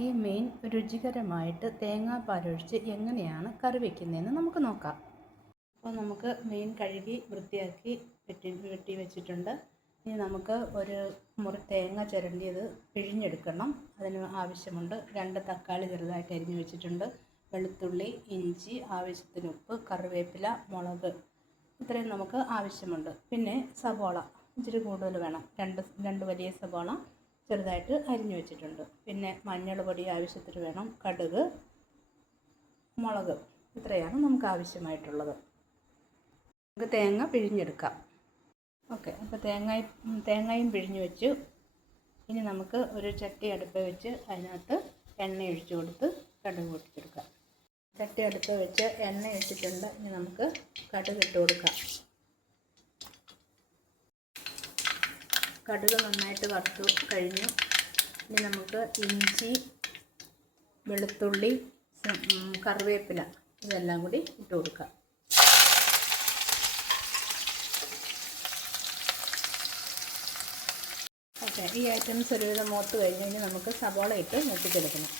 ഈ മീൻ രുചികരമായിട്ട് തേങ്ങാപ്പാലൊഴിച്ച് എങ്ങനെയാണ് കറി വയ്ക്കുന്നതെന്ന് നമുക്ക് നോക്കാം. അപ്പോൾ നമുക്ക് മീൻ കഴുകി വൃത്തിയാക്കി വെട്ടി വെച്ചിട്ടുണ്ട്. ഇനി നമുക്ക് ഒരു മുറി തേങ്ങ ചിരണ്ടിയത് പിഴിഞ്ഞെടുക്കണം. അതിന് ആവശ്യമുണ്ട് 2 തക്കാളി ചെറുതായിട്ട് അരിഞ്ഞ് വെച്ചിട്ടുണ്ട്, വെളുത്തുള്ളി, ഇഞ്ചി, ആവശ്യത്തിന് ഉപ്പ്, കറിവേപ്പില, മുളക്, ഇത്രയും നമുക്ക് ആവശ്യമുണ്ട്. പിന്നെ സവോള ഇച്ചിരി കൂടുതൽ വേണം, രണ്ട് വലിയ സവോള ചെറുതായിട്ട് അരിഞ്ഞു വെച്ചിട്ടുണ്ട്. പിന്നെ മഞ്ഞൾ പൊടി ആവശ്യത്തിന് വേണം, കടുക്, മുളക്, ഇത്രയാണ് നമുക്ക് ആവശ്യമായിട്ടുള്ളത്. നമുക്ക് തേങ്ങ പിഴിഞ്ഞെടുക്കാം. ഓക്കെ, അപ്പോൾ തേങ്ങയും പിഴിഞ്ഞ് വെച്ചു. ഇനി നമുക്ക് ഒരു ചട്ടി അടുപ്പ് വെച്ച് അതിനകത്ത് എണ്ണ ഒഴിച്ച് കൊടുത്ത് കടുക് പൊട്ടിച്ചെടുക്കാം. ചട്ടി അടുപ്പ് വെച്ച് എണ്ണ ഇട്ടിട്ടുണ്ട്. ഇനി നമുക്ക് കടുക് ഇട്ട് കൊടുക്കാം. കടുക് നന്നായിട്ട് വറുത്തു കഴിഞ്ഞു. ഇനി നമുക്ക് ഇഞ്ചി, വെളുത്തുള്ളി, കറിവേപ്പില ഇതെല്ലാം കൂടി ഇട്ട് കൊടുക്കാം. ഓക്കെ, ഈ ഐറ്റംസ് ഒരുവിധം മൂത്ത് കഴിഞ്ഞ് ഇനി നമുക്ക് സവോള ഇട്ട് മൂപ്പിച്ചെടുക്കണം.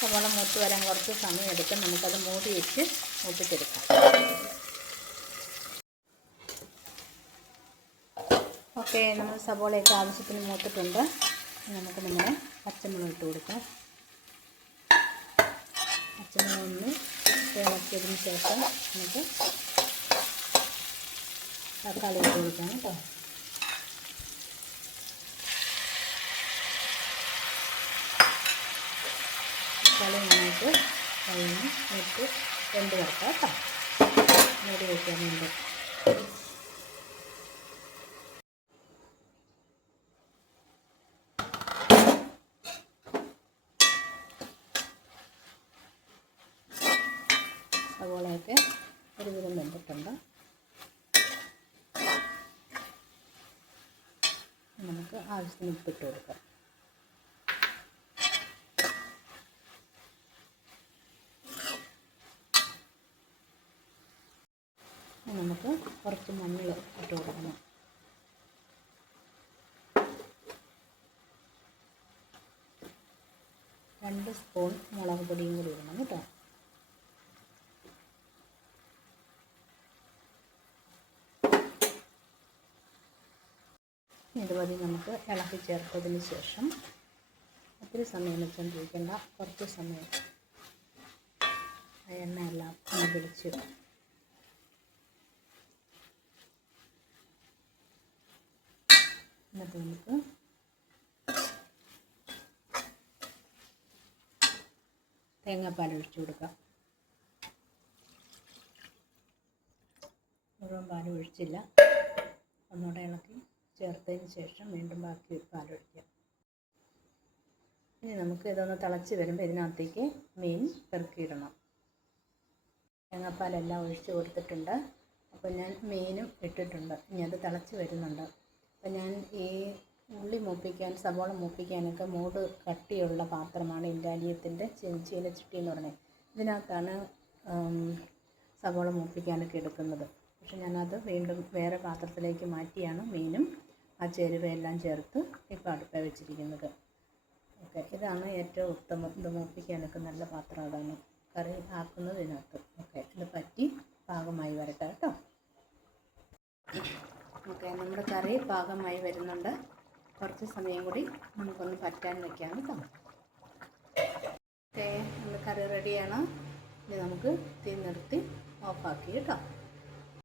സവോള മൂത്ത് വരാൻ കുറച്ച് സമയം എടുക്കും. നമുക്കത് മൂടി വെച്ച് മൂപ്പിച്ചെടുക്കാം. ഓക്കെ, നമ്മൾ സവോളയൊക്കെ ആവശ്യത്തിന് മൂത്തിട്ടുണ്ട്. നമുക്ക് നമ്മുടെ പച്ചമുളക് ഇട്ട് കൊടുക്കാം. പച്ചമുളക് ഒന്ന് ഇളക്കിയതിന് ശേഷം നമുക്ക് തക്കാളി ഇട്ട് കൊടുക്കാം കേട്ടോ. തക്കാളി നന്നായിട്ട് കഴിഞ്ഞ് ഇട്ട് വെന്ത് വരക്കാം കേട്ടോ. മൂടി വയ്ക്കാൻ വേണ്ടി സവോളയൊക്കെ ഒരുവിധം വെന്തിട്ടുണ്ട്. നമുക്ക് ആവശ്യത്തിന് ഉപ്പിട്ട് കൊടുക്കാം. നമുക്ക് കുറച്ച് മഞ്ഞൾ ഇട്ട് കൊടുക്കണം. രണ്ട് സ്പൂൺ മുളക് പൊടിയും കൂടി ഇടണം കേട്ടോ. ഇതുവഴി നമുക്ക് ഇളക്കി ചേർത്തതിന് ശേഷം ഒത്തിരി സമയം വെച്ചുകൊണ്ടിരിക്കേണ്ട, കുറച്ച് സമയം എണ്ണ എല്ലാം ഒന്ന് പിടിച്ച് എന്നിട്ട് നമുക്ക് തേങ്ങാപ്പാൽ ഒഴിച്ചു കൊടുക്കാം. മുഴുവൻ പാൽ ഒഴിച്ചില്ല, ഒന്നുകൂടെ ഇളക്കി ചേർത്തതിന് ശേഷം വീണ്ടും ബാക്കി പാലൊഴിക്കാം. ഇനി നമുക്ക് ഇതൊന്ന് തിളച്ച് വരുമ്പോൾ ഇതിനകത്തേക്ക് മീൻ പെറുക്കിയിടണം. തേങ്ങാപ്പാലെല്ലാം ഒഴിച്ച് കൊടുത്തിട്ടുണ്ട്. അപ്പോൾ ഞാൻ മീനും ഇട്ടിട്ടുണ്ട്. ഇനി അത് തിളച്ച് വരുന്നുണ്ട്. അപ്പോൾ ഞാൻ ഈ ഉള്ളി മൂപ്പിക്കാൻ, സവോള മൂപ്പിക്കാനൊക്കെ മൂട് കട്ടിയുള്ള പാത്രമാണ് ഇൻഡാലിയത്തിൻ്റെ ചീനച്ചട്ടി എന്ന് പറഞ്ഞത്. ഇതിനകത്താണ് സവോള മൂപ്പിക്കാനൊക്കെ എടുക്കുന്നത്. പക്ഷെ ഞാനത് വീണ്ടും വേറെ പാത്രത്തിലേക്ക് മാറ്റിയാണ് മീനും ആ ചേരുവയെല്ലാം ചേർത്ത് ഇപ്പോൾ അടുപ്പ വെച്ചിരിക്കുന്നത്. ഓക്കെ, ഇതാണ് ഏറ്റവും ഉത്തമം. ഇത് മൂപ്പിക്കാനൊക്കെ നല്ല പാത്രം അതാണ്, കറി ആക്കുന്നത് ഇതിനകത്ത്. ഓക്കെ, ഇത് പറ്റി പാകമായി വരട്ടെ കേട്ടോ. ഓക്കെ, നമ്മുടെ കറി പാകമായി വരുന്നുണ്ട്. കുറച്ച് സമയം കൂടി നമുക്കൊന്ന് പറ്റാൻ വയ്ക്കാം കേട്ടോ. ഓക്കെ, നമ്മുടെ കറി റെഡിയാണ്. ഇനി നമുക്ക് തീ നിർത്തി ഓഫാക്കി കേട്ടോ.